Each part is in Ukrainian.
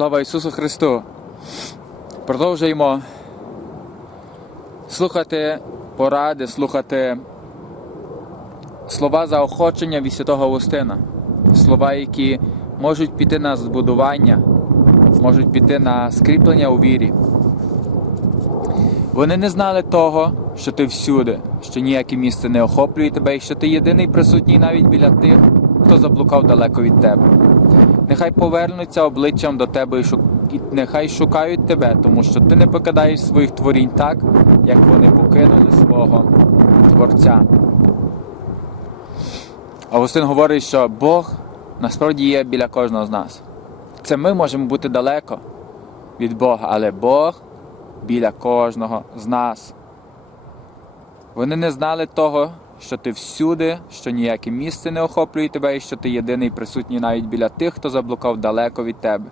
Слава Ісусу Христу! Продовжуємо слухати поради, слухати слова заохочення від Святого Августина. Слова, які можуть піти на збудування, можуть піти на скріплення у вірі. Вони не знали того, що ти всюди, що ніяке місце не охоплює тебе, і що ти єдиний присутній навіть біля тих, хто заблукав далеко від тебе. Нехай повернуться обличчям до тебе і, шук... і нехай шукають тебе, тому що ти не покидаєш своїх творінь так, як вони покинули свого Творця. Августин говорить, що Бог насправді є біля кожного з нас. Це ми можемо бути далеко від Бога, але Бог біля кожного з нас. Вони не знали того, що ти всюди, що ніяке місце не охоплює тебе, і що ти єдиний присутній навіть біля тих, хто заблукав далеко від тебе.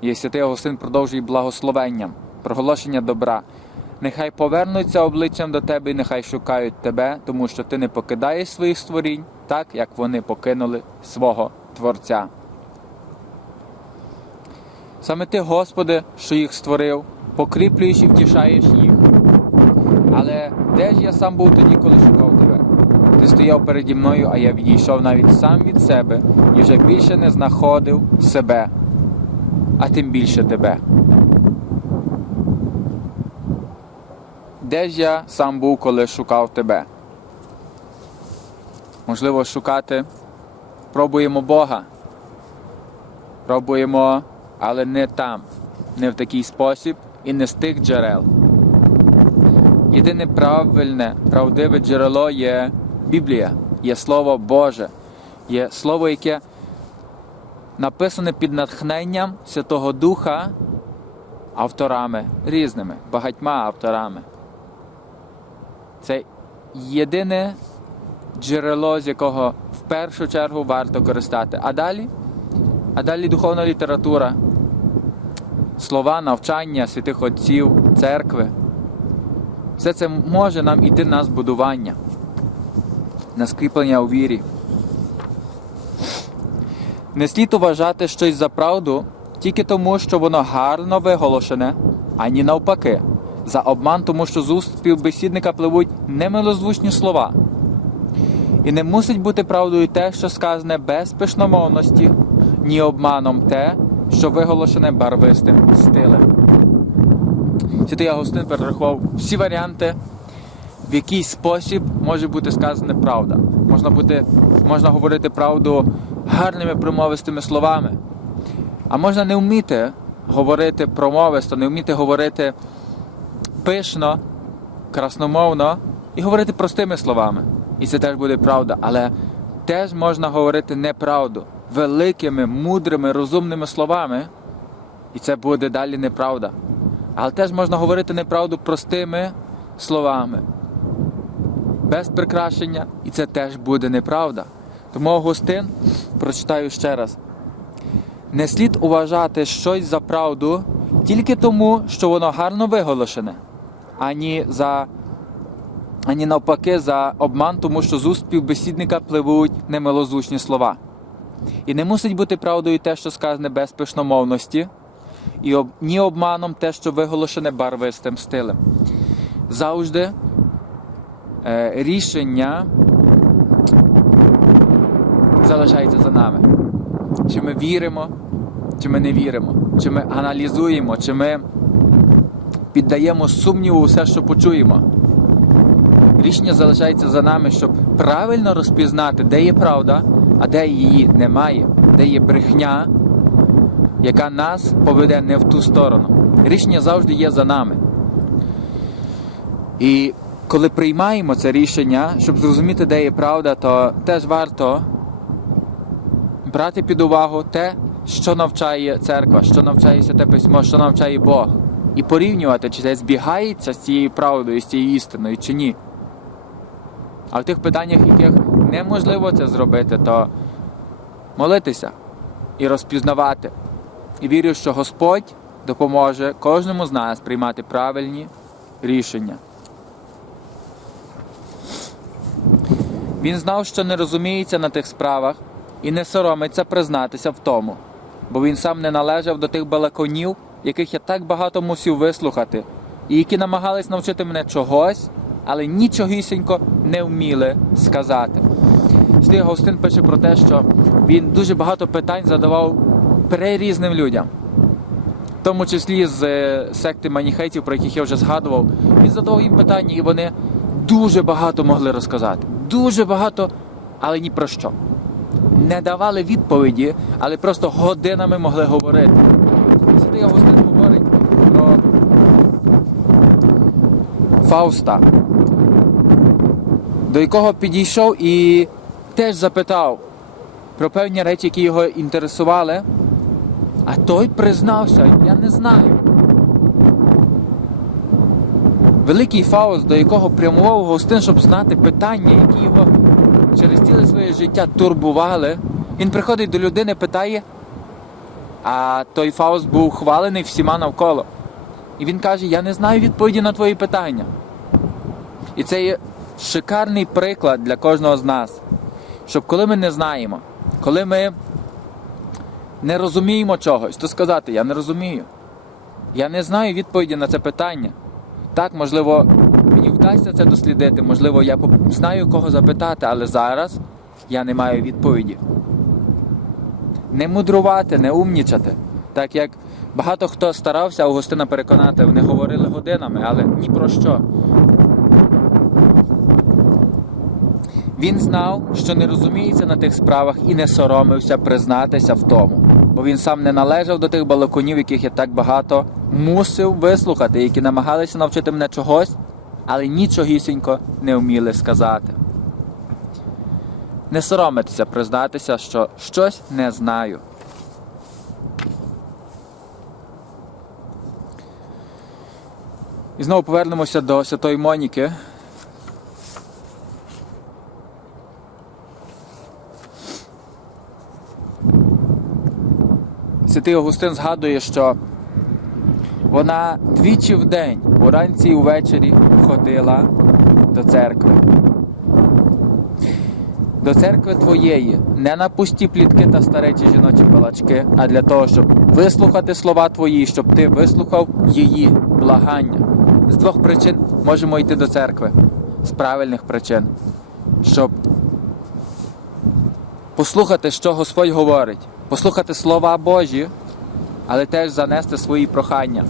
І святий Августин продовжує благословенням, проголошення добра. Нехай повернуться обличчям до тебе і нехай шукають тебе, тому що ти не покидаєш своїх створінь, так як вони покинули свого Творця. Саме ти, Господи, що їх створив, покріплюєш і втішаєш їх. Але де ж я сам був тоді, коли шукав тебе? Ти стояв переді мною, а я відійшов навіть сам від себе і вже більше не знаходив себе, а тим більше тебе. Де ж я сам був, коли шукав тебе? Можливо, шукати. Пробуємо Бога. Пробуємо, але не там, не в такий спосіб і не з тих джерел. Єдине правильне, правдиве джерело є Біблія, є Слово Боже, є Слово, яке написане під натхненням Святого Духа авторами різними, багатьма авторами. Це єдине джерело, з якого в першу чергу варто користати. А далі? А далі духовна література, слова, навчання святих отців, церкви. Все це може нам іти на збудування, на скріплення у вірі. Не слід вважати щось за правду тільки тому, що воно гарно виголошене, ані навпаки, за обман, тому що з уст співбесідника пливуть немилозвучні слова. І не мусить бути правдою те, що сказане без пишномовності, ні обманом те, що виголошене барвистим стилем. Святий Агустин перерахував всі варіанти, в який спосіб може бути сказана правда. Можна бути, можна говорити правду гарними промовистими словами, а можна не вміти говорити промовисто, не вміти говорити пишно, красномовно і говорити простими словами. І це теж буде правда. Але теж можна говорити неправду великими, мудрими, розумними словами, і це буде далі неправда. Але теж можна говорити неправду простими словами, без прикрашення, і це теж буде неправда. Тому Августин, прочитаю ще раз: не слід уважати щось за правду тільки тому, що воно гарно виголошене, ані за. Ані навпаки за обман, тому що з уст співбесідника пливуть немилозвучні слова. І не мусить бути правдою те, що сказане без пишномовності, і об, ні обманом те, що виголошене барвистим стилем. Завжди е, рішення залишається за нами. Чи ми віримо, чи ми не віримо, чи ми аналізуємо, чи ми піддаємо сумніву все, що почуємо. Рішення залишається за нами, щоб правильно розпізнати, де є правда, а де її немає, де є брехня, яка нас поведе не в ту сторону. Рішення завжди є за нами. І коли приймаємо це рішення, щоб зрозуміти, де є правда, то теж варто брати під увагу те, що навчає церква, що навчає Святе Письмо, що навчає Бог. І порівнювати, чи це збігається з цією правдою, з цією істиною, чи ні. А в тих питаннях, яких неможливо це зробити, то молитися і розпізнавати. І вірю, що Господь допоможе кожному з нас приймати правильні рішення. Він знав, що не розуміється на тих справах і не соромиться признатися в тому. бо він сам не належав до тих балаконів, яких я так багато мусив вислухати, і які намагались навчити мене чогось, але нічогісінько не вміли сказати. Святий Августин пише про те, що він дуже багато питань задавав перерізним людям, в тому числі з е, секти маніхейтів, про яких я вже згадував. Він задавав їм питання, і вони дуже багато могли розказати. Дуже багато, але ні про що. Не давали відповіді, але просто годинами могли говорити. Святий Августин говорить про Фауста, до якого підійшов і теж запитав про певні речі, які його інтересували. А той признався, я не знаю. Великий Фауст, до якого прямував Гостин, щоб знати питання, які його через ціле своє життя турбували. Він приходить до людини, питає, а той Фауст був хвалений всіма навколо. І він каже: Я не знаю відповіді на твої питання. І це є шикарний приклад для кожного з нас, щоб коли ми не знаємо, коли ми не розуміємо чогось, то сказати, я не розумію. Я не знаю відповіді на це питання. Так, можливо, мені вдасться це дослідити, можливо, я знаю кого запитати, але зараз я не маю відповіді. Не мудрувати, не умнічати. Так як багато хто старався Августина переконати, вони говорили годинами, але ні про що. Він знав, що не розуміється на тих справах і не соромився признатися в тому, бо він сам не належав до тих балаконів, яких я так багато мусив вислухати, які намагалися навчити мене чогось, але нічогісінько не вміли сказати. Не соромитися признатися, що щось не знаю. І знову повернемося до Святої Моніки. Святий Августин згадує, що вона двічі в день, уранці і увечері, ходила до церкви. До церкви твоєї не на пусті плітки та старечі жіночі палачки, а для того, щоб вислухати слова твої, щоб ти вислухав її благання. З двох причин можемо йти до церкви, з правильних причин, щоб послухати, що Господь говорить, послухати слова Божі, але теж занести свої прохання.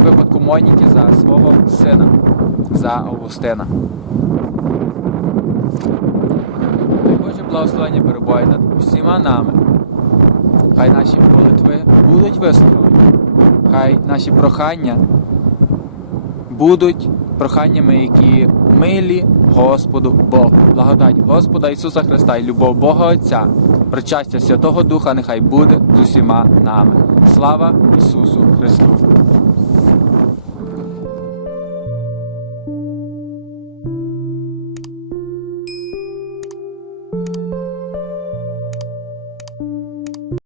В випадку Моніки за свого сина, за Августина. Боже благословення перебуває над усіма нами. Хай наші молитви будуть вислухані. Хай наші прохання будуть проханнями, які милі Господу Богу. Благодать Господа Ісуса Христа і любов Бога Отця, причастя Святого Духа нехай буде з усіма нами. Слава Ісусу Христу!